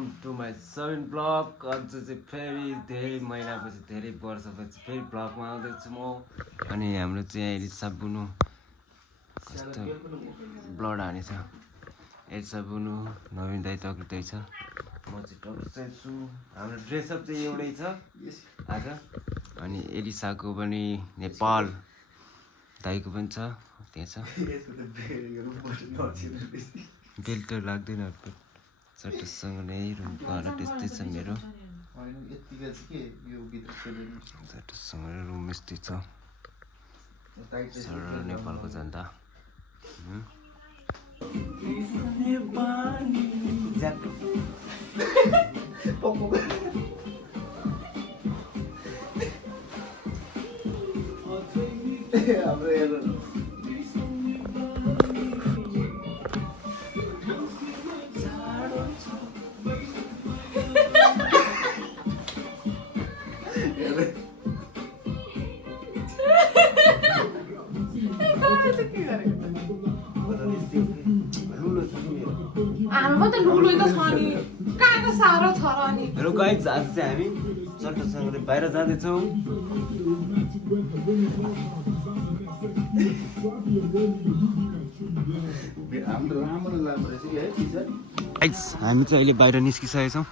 Welcome to my seven blog. आज चाहिँ फेरि धेरै महिनापछि धेरै वर्षपछि फेरि ब्लगमा आउँदैछु म। अनि हाम्रो चाहिँ अहिले साबुनु कस्तो ब्लड हानेछ। एड साबुनु नवीन दाइ तक्दैछ, म चाहिँ टक्कै छु। हाम्रो ड्रेसअप चाहिँ एउटै छ आज। अनि एलिसाको पनि नेपाल दाइको पनि छ, त्यहाँ छ। बेल्ट त लाग्दैन, चट्टसँग नै रुमको हालत यस्तै छ मेरो। चट्टसँग रुम यस्तै छ। सर नेपालको जनता हेलो गाइज, आज चाहिँ हामी चट्टसँगले बाहिर जाँदैछौँ। हामी चाहिँ अहिले बाहिर निस्किसकेका छौँ।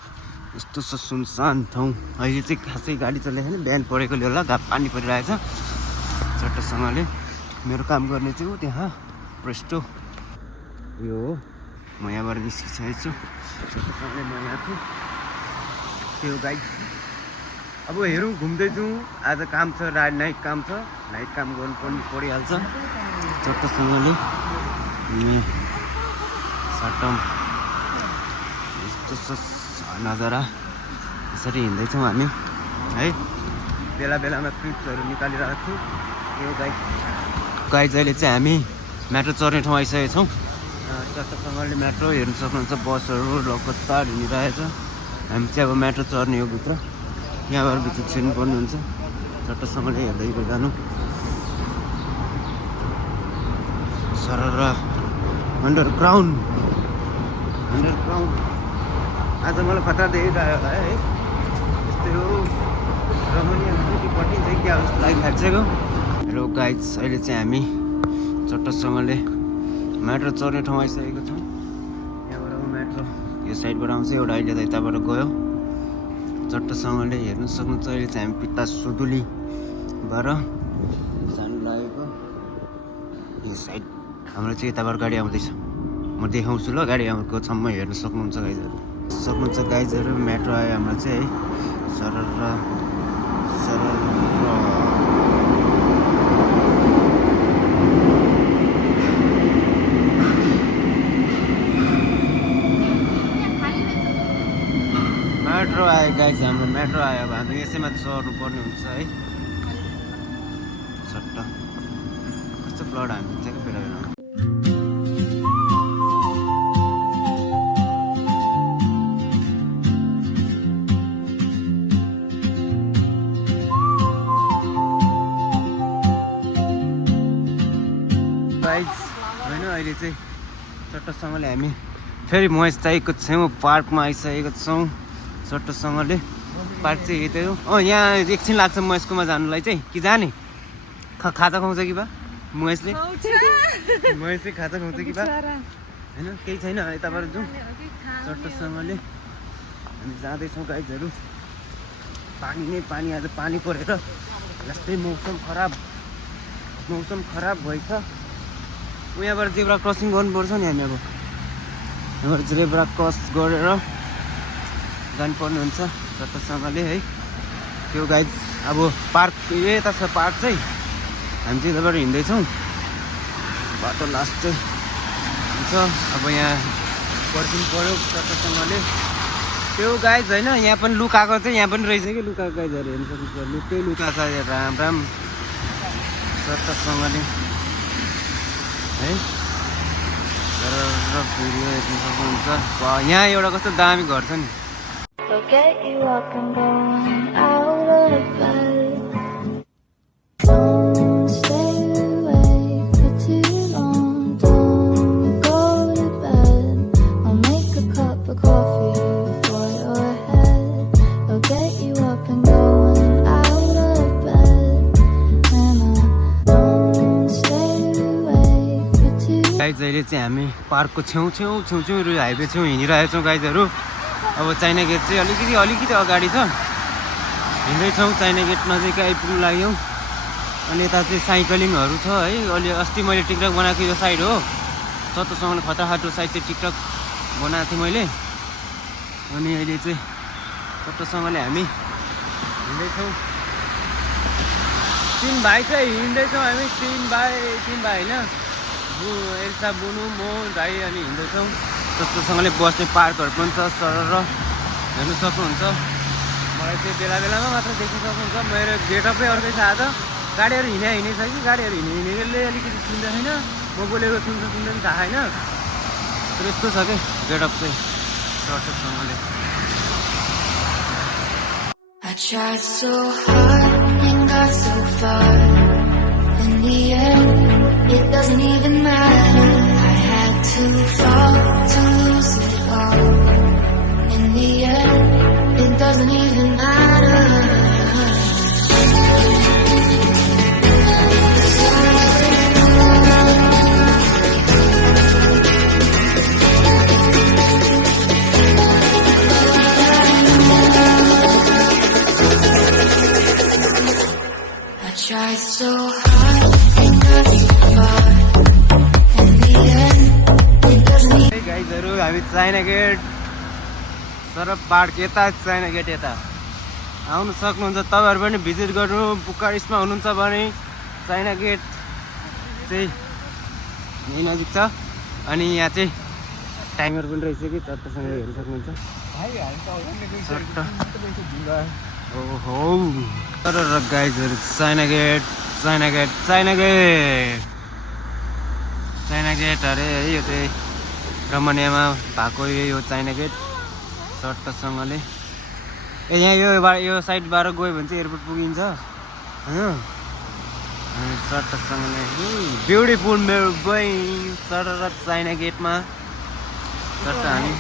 यस्तो छ सुनसान ठाउँ। अहिले चाहिँ खासै गाडी चलेको छैन, बिहान परेकोले होला, पानी परिरहेछ। चट्टसँगले मेरो काम गर्ने चाहिँ हो त्यहाँ प्रेस्टो यो हो। म यहाँबाट निस्किसकेको छु। चट्टसँगले म यहाँ छु। त्यो गाइड अब हेरौँ, घुम्दैछौँ। आज काम छ, नाइट काम छ, नाइट काम गर्नु पनि परिहाल्छ। चट्टसँगले सटम यस्तो छ नजारा। यसरी हिँड्दैछौँ हामी है। बेला बेलामा क्लिप्सहरू निकालिरहेको छु। यो गाइड अहिले चाहिँ हामी मेट्रो चढ्ने ठाउँ आइसकेका छौँ। चट्टसँगले मेट्रो हेर्नु सक्नुहुन्छ, बसहरू लगातार हिँडिरहेछ। हामी चाहिँ अब मेट्रो चढ्ने हो भित्र। यहाँबाट भित्र छिर्नु पर्ने हुन्छ। चट्टसँगले हेर्दै जानु। सरर अन्डरग्राउन्ड आज मलाई खतरा देखिरहेको होला है। यस्तै हो रमणीय पट्टि चाहिँ क्या जस्तो लागिरहेको। हेलो गाइज, अहिले चाहिँ हामी चट्टसँगले मेट्रो चढ्ने ठाउँ आइसकेको छौँ। यहाँबाट मेट्रो यो साइडबाट आउँछ, एउटा अहिले त यताबाट गयो। चट्टसँगले हेर्नु सक्नुहुन्छ। अहिले चाहिँ हामी पिता सुदुलीबाट जानु लागेको। यो साइड हाम्रो चाहिँ यताबाट गाडी आउँदैछ। म देखाउँछु ल, गाडी आएको छम्म हेर्नु सक्नुहुन्छ गाइजहरू। मेट्रो आयो हाम्रो चाहिँ है। सरर मेट्रो आयो गाइज, हाम्रो मेट्रो आयो। अब हामी यसैमा चढ्नु पर्ने हुन्छ है। सट्ट कस्तो ब्लड हानिन्छ कि बेला बेला। गाइज होइन, अहिले चाहिँ चट्टसँगले हामी फेरि महेश दाइको छेउ पार्कमा आइसकेको छौँ। चट्टसँगले पार्क चाहिँ यतै हो। यहाँ एकछिन लाग्छ महेशकोमा जानुलाई चाहिँ। कि जाने खाजा खुवाउँछ कि बा महेशले? महेशले खाजा खुवाउँछ कि बा? होइन, केही छैन, यताबाट जाउँ। चट्टसँगले हामी जाँदैछौँ गाइजहरू। पानी नै पानी, आज पानी परेर जस्तै मौसम खराब भएछ। यहाँबाट जेब्रा क्रसिङ गर्नुपर्छ नि हामी। अब यहाँबाट जेब्रा क्रस गरेर जानुपर्ने हुन्छ चट्टसँगले है। त्यो गाइज अब पार्क यता छ पार्क चाहिँ। हामी चाहिँ यताबाट हिँड्दैछौँ। बाटो लास्ट चाहिँ हुन्छ। अब यहाँ पर्खिनु पऱ्यो चट्टसँगले। त्यो गाइज होइन, यहाँ पनि लुकाएको चाहिँ यहाँ पनि रहेछ कि लुकाएको गाइजहरू हेर्नु सक्नुहुन्छ। लुकै लुका छ राम चट्टसँगले है। भिडियो हेर्नु सक्नुहुन्छ। यहाँ एउटा कस्तो दामी घर छ नि। Get you up and going out of bed. Don't stay awake for too long. Don't go to bed. I'll make a cup of coffee for चाहिँ हामी पार्कको छेउ हाइवे छेउ हिँडिरहेको छौँ गाइजहरू। अब चाइना गेट चाहिँ अलिकति अगाडि छ, हिँड्दैछौँ। चाइना गेट नजिकै आइपुग्नु लाग्यौँ। अनि यता चाहिँ साइक्लिङहरू छ है। अलि अस्ति मैले टिकटक बनाएको यो साइड हो, चत्तोसँगले खतरा खाटो साइड चाहिँ टिकटक बनाएको थिएँ मैले। अनि अहिले चाहिँ चट्टोसँगले हामी हिँड्दैछौँ। 3 भाइ चाहिँ हिँड्दैछौँ हामी, 3 भाइ होइन, एल्सा, बुनु, म, भाइ अनि हिँड्दैछौँ। चट्टोसँगले बस्ने पार्कहरू पनि छ, सरर हेर्नु सक्नुहुन्छ। मलाई चाहिँ बेलामा मात्र देख्नु सक्नुहुन्छ। मेरो गेटअपै अर्कै छ आज। गाडीहरू हिँडे छ कि गाडीहरू हिँडेले अलिकति सुन्दैन छैन, म बोलेको सुन्दैन थाहा छैन। तर यस्तो छ कि गेटअप चाहिँ चट्टोसँगले। I tried so hard and got so far. In the end, it doesn't even matter. I had to fall to lose it all. In the end, it doesn't even matter. Tried so hard and got so far. In the end, it doesn't even. Hey गाइजहरु, हामी China get सरब park यता, China get यता आउन सक्नुहुन्छ। तपाईहरु पनि visit गर्नु बुकारेस्टमा हुनुहुन्छ भने चाइना गेट चाहिँ यही नजिक छ। अनि यहाँ चाहिँ टाइमर पनि रहेछ कि चट्टसँग हेर्न सक्नुहुन्छ। ओहो तर गाइजहरु, चाइना गेट अरे यो चाहिँ रमणीयमा भएको यही हो चाइना गेट। चट्टसँगले यहाँ यो साइडबाट गयो भने चाहिँ एयरपोर्ट पुगिन्छ होइन। अनि चट्टसँगले ब्युटिफुल मेरो गोइङ सरर चाइना गेटमा चट्ट हामी।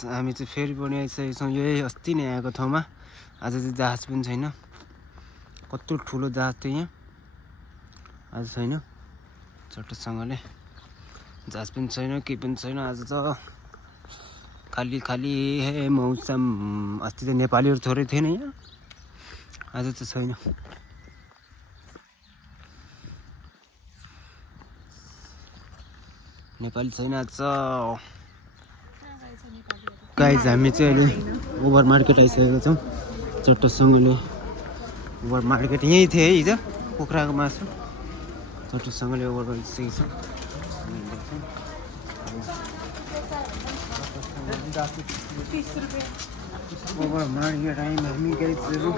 हामी चाहिँ फेरि पनि आइसकेको छौँ यही अस्ति नै आएको ठाउँमा। आज चाहिँ जहाज पनि छैन। कत्रो ठुलो जहाज थियो यहाँ, आज छैन। चट्टसँगले जहाज पनि छैन, केही पनि छैन। आज त खाली हे मौसम। अस्ति त नेपालीहरू थोरै थिएन यहाँ, आज त छैन। नेपाली छैन आज। गाइज हामी चाहिँ अहिले ओभर मार्केट आइसकेको छौँ। चट्टसँगले ओभर मार्केट यहीँ थियो है हिजो, कुखुराको मासु। चट्टसँगले ओभर गरिसकेको छौँ। ओभर मार्केट आयौँ हामी गाइजहरू।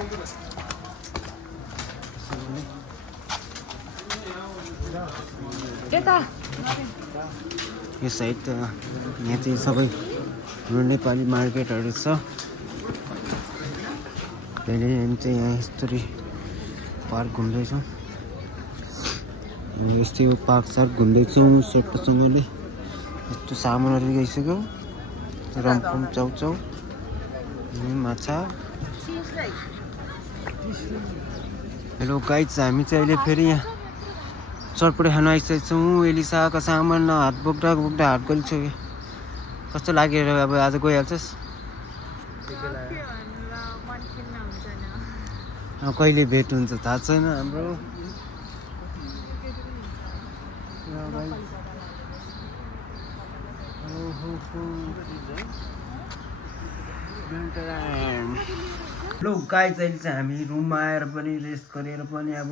यो साइड त यहाँ चाहिँ सबै नेपाली मार्केटहरू छ। अहिले चाहिँ यहाँ यस्तरी पार्क घुम्दैछौँ। यस्तै यो पार्क सार्क घुम्दैछौँ। चट्टसँगले यस्तो सामानहरू गइसक्यो। रम्फम चाउचाउ माछा। हेलो गाइज, हामी चाहिँ अहिले फेरि यहाँ चटपटे खान आइसकेको छौँ। एलिसाको सामान हात बोक्दा हात गलिसक्यो। कस्तो लागेर अब आज गइहाल्छस्? कहिले भेट हुन्छ थाहा छैन हाम्रो। लो गाइज अहिले चाहिँ हामी रुममा आएर पनि रेस्ट गरेर पनि अब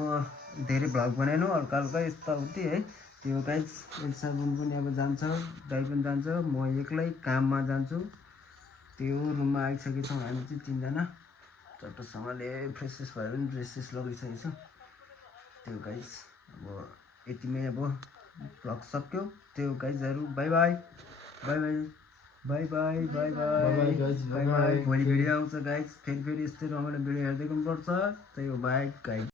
धेरै भ्लग बनाएनौँ हल्का हल्का यताउति है। त्यो गाइज एल्सा रुम पनि अब जान्छ, दाइ पनि जान्छ, म एक्लै काममा जान्छु। त्यो रुममा आइसकेछौँ हामी चाहिँ तिनजना चट्टसँगले फ्रेसेस भयो भने ड्रेसेस लगाइसकेछौँ। त्यो गाइज अब यतिमै अब भ्लग सक्यो। त्यो गाइजहरू bye bye bye bye bye bye bye bye bye. भोलि भिडियो आउँछ गाइज, फेरि यस्तै रमाइलो भिडियो हेर्दै गर्नुपर्छ। त्यही हो बाई गाइज।